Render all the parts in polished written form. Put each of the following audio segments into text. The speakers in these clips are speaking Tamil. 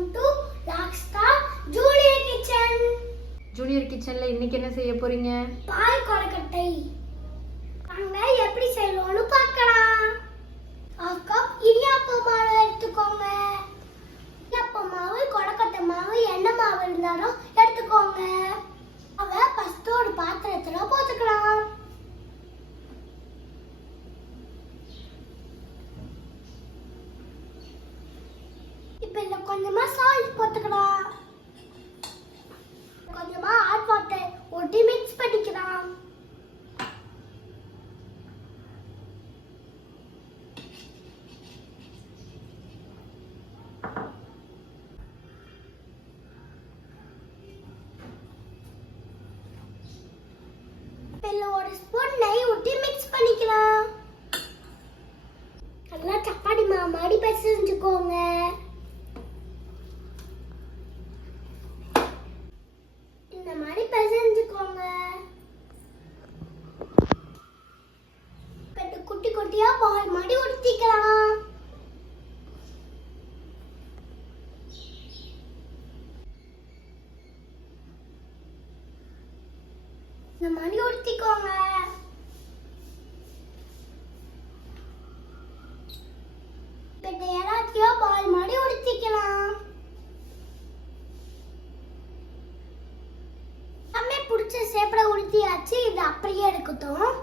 வெல்கம் டு லாக்ஸ்டார் ஜூனியர் கிச்சன். ஜூனியர் கிச்சன்ல இன்னைக்கு என்ன செய்ய போறீங்க? பால் கொழுக்கட்டை. வாங்க எப்படி செய்யணும்னு பார்க்கலாம். 1/2 கப் இடியாப்ப மாவு எடுத்துக்கோங்க. இடியாப்ப மாவு, கொழுக்கட்டை மாவு, எண்ணெய் மாவு இருந்தாலும் எடுத்துக்கோங்க. அத ஃபர்ஸ்ட் ஒரு பாத்திரத்துல போட்டுக்கலாம். இப்போ இதுல கொஞ்சமா சால்ட் போட்டுக்கலாம். கொஞ்சமா ஹாட் வாட்டர் ஊத்தி மிக்ஸ் பண்ணிக்கலாம். இப்போ ஒரு ஸ்பூன் நெய் ஊத்தி மிக்ஸ் பண்ணிக்கலாம். நல்லா சப்பாத்தி மாவு மாதிரி பிசைஞ்சுக்கோங்க. இந்த மாதிரி பிசைஞ்சுக்கோங்க. இப்போ குட்டி குட்டியா பால் மாதிரி உருட்டிக்கலாம். இந்த மாதிரி உருட்டிக்கோங்க. இப்போ எல்லாத்தையும் பால் மாதிரி உருட்டிக்கலாம். பிடிச்ச சேப்பட உருட்டியாச்சு. இது அப்படியே இருக்கட்டும்.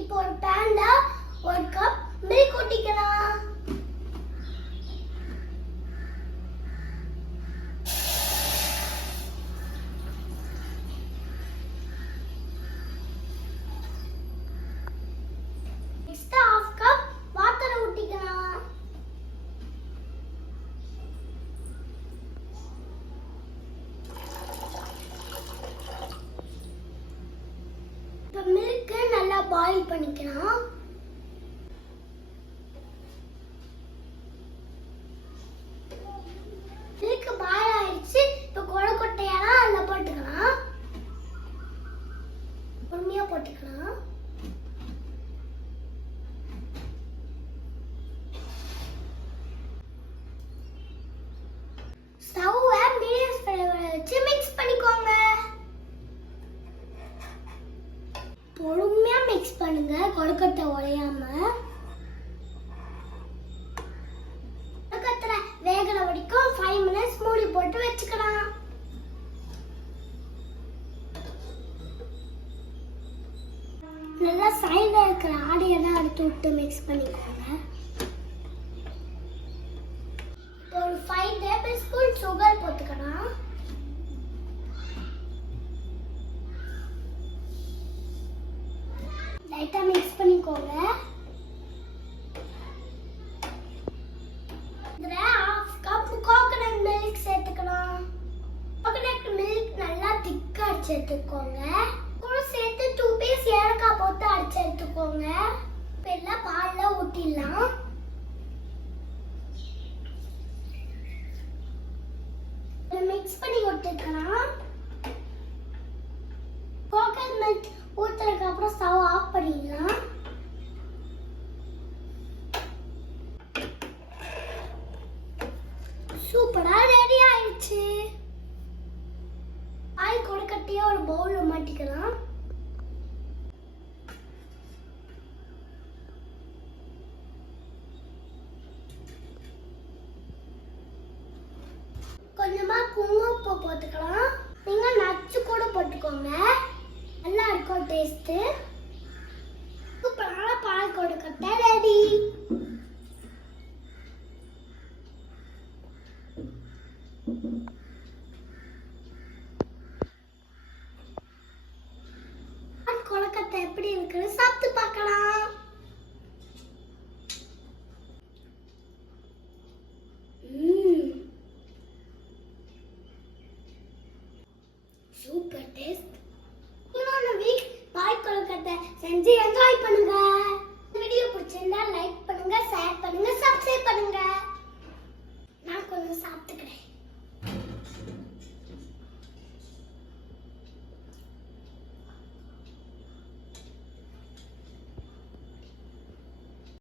இப்போ ஒரு பேன்ல 1 கப் மில்க் ஊத்திக்கலாம். நெக்ஸ்ட் 1/2 கப் வாட்டர் ஊத்திக்கலாம். இப்போ மில்க் நல்லா பாயில் பண்ணிக்கலாம். மில்க் பாயில் ஆயிடுச்சு. இப்போ கொழுக்கட்டையெல்லாம் அதில் போட்டுக்கலாம். பொறுமையாக போட்டுக்கலாம். ஸ்டவ்வை மீடியம் ஃப்ளேம்ல வச்சு மிக்ஸ் பண்ணிக்கோங்க. பொறுமையா மிக்ஸ் பண்ணுங்க, கொழுக்கட்டை உடையாம. கொழுக்கட்டை வேகிற வரைக்கும் 5 மினிட்ஸ் மூடி போட்டு வச்சுக்கலாம். நல்லா சைடுல இருக்கிற ஆடையெல்லாம் எடுத்து விட்டு மிக்ஸ் பண்ணிக்கோங்க. ஒரு 5 டேபிள் ஸ்பூன் சுகர் போட்டுக்கலாம். லைட்டா மிக்ஸ் பண்ணிக்கோங்க. இதுல 1/2 கப் கோகனட் மில்க் சேர்த்துக்கலாம். கோகனட் மில்க் நல்லா திக்கா அடிச்சு எடுத்துக்கோங்க. கூட சேர்த்து 2 பீஸ் ஏலக்காய் போட்டு அடிச்சு எடுத்துக்கோங்க. இப்போ எல்லாம் பால்ல ஊத்திடலாம். மிக்ஸ் பண்ணி விட்டுக்கலாம். கோகனட் மில்க் ஊத்துறதுக்கு அப்புறம் ஸ்டவ் ஆஃப் பண்ணிடலாம். சூப்பரா ரெடி ஆயிடுச்சு. பால் கொழுக்கட்டையை ஒரு பவுல்ல மாட்டிக்கலாம். கொஞ்சமா குங்குமப்பூ போட்டுக்கலாம். நீங்க நட்ஸ் கூட போட்டுக்கோங்க. நல்லா இருக்கும் டேஸ்ட். சூப்பரான பால் கொழுக்கட்டை ரெடி. பால் கொழுக்கட்டை எப்படி இருக்குன்னு சாப்பிட்டு பார்க்கலாம். Super taste. பால் கொழுக்கட்டை செஞ்சு என்ஜாய் பண்ணுங்க. வீடியோ பிடிச்சிருந்தா லைக் பண்ணுங்க, ஷேர் பண்ணுங்க, சப்ஸ்கிரைப் பண்ணுங்க. நான் கொஞ்சம் சாப்பிட்டுக்கிறேன்.